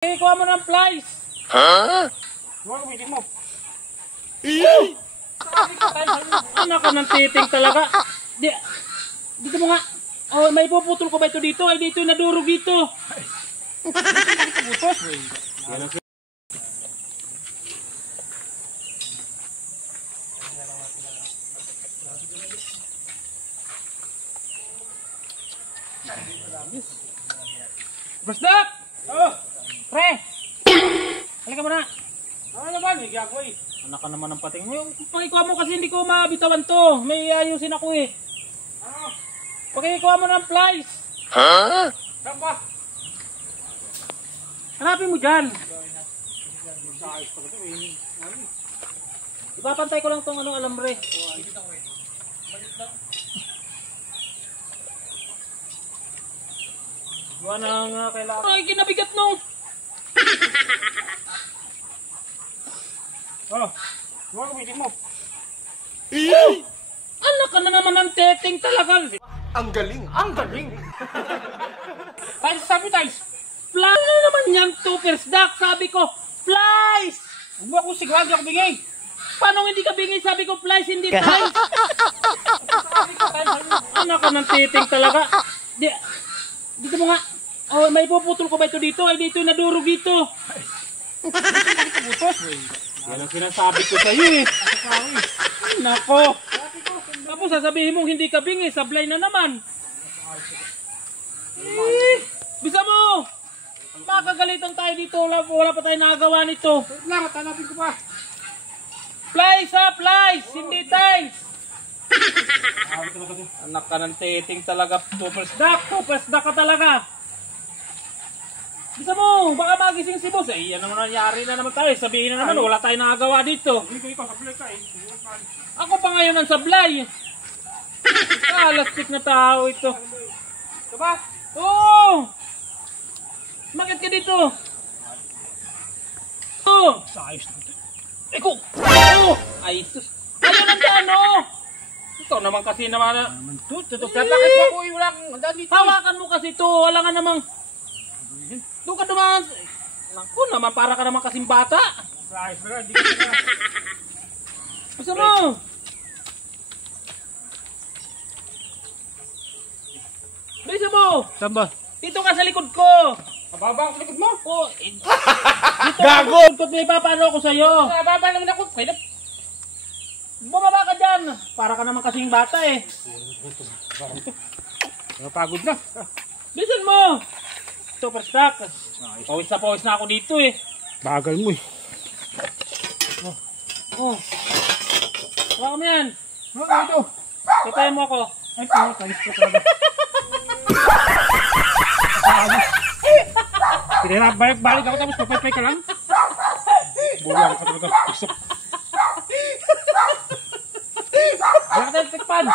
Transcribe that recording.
Kuha mo ng flies. Ha? Huwag gamitin mo. Anak ka ng titing talaga. Dito mo nga. Oh, may puputol ko ba ito dito? Ay, dito nadurog dito. Putos. Basdak! Oh! Pre! Halika mo na! Ano naman? Higya ko eh. Anak ka naman ng pating mo. Pakikuha mo kasi hindi ko mabitawan to. May ayusin ako eh. Ano? Pakikuha mo ng flies. Ha? Saan ba? Hanapin mo dyan. Ipapantay ko lang tong alambre. Gawa na nga kailangan. Ay, kinabigat nung. Oh, huwag gamitin mo. Anak ka na naman ng teteng talaga. Ang galing! Ang galing! Ay, sabi tayo, flies na naman yan, Tupers Duck. Sabi ko, flies! Huwag mo akong sigurado, hindi ako bingay. Paano hindi ka bingay? Sabi ko, flies, hindi flies. Anak ka ng teteng talaga. Dito mo nga. Oh, may puputol ko ba ito dito? Ay, dito nadurog dito. Putos. Yan ang sinasabi ko sa iyo eh. Ay, nako. Tapos sasabihin mong hindi ka bingi, sablay na naman. Bisa mo! Makakagalitan tayo dito. Wala pa tayo nakagawa nito. Wait lang, hanapin ko pa. Flies ha, flies! Hindi ties! Anak ka ng teting talaga. Tupers duck ka talaga. Bisa mo, baka magising si boss. Eh, yan naman nangyari na naman tayo. Sabihin na naman, wala tayong nakagawa dito. Ako pa ngayon ang sablay. Lastik na tao ito. Diba? Oo! Bakit ka dito? Oo! Eko! Oo! Ay, sus! Ayaw nandyan, oh! Ikaw naman kasi naman. Bakit ba ko wala kang dito? Hawakan mo kasi ito. Wala nga namang. Doon ka naman. Naku naman, para ka naman kasing bata. Gusto mo? Bisa mo? Saan ba? Dito ka sa likod ko. Mababa ako sa likod mo? Oo. Dito gago! Dito may papano ako sa'yo. Mababa naman ako. Bumaba ka dyan. Para ka naman kasing bata eh. Napagod na. Bisan mo. Super stuck. Pawis na ako dito eh. Bagal mo eh. Oh. Wala mo yan. Ito. Tatayin mo ako. Ay, tayo ko talaga. Tinira, balik ako tapos papay ka lang. Bulang ka talaga. Isok. Wala ka tayo tikpan.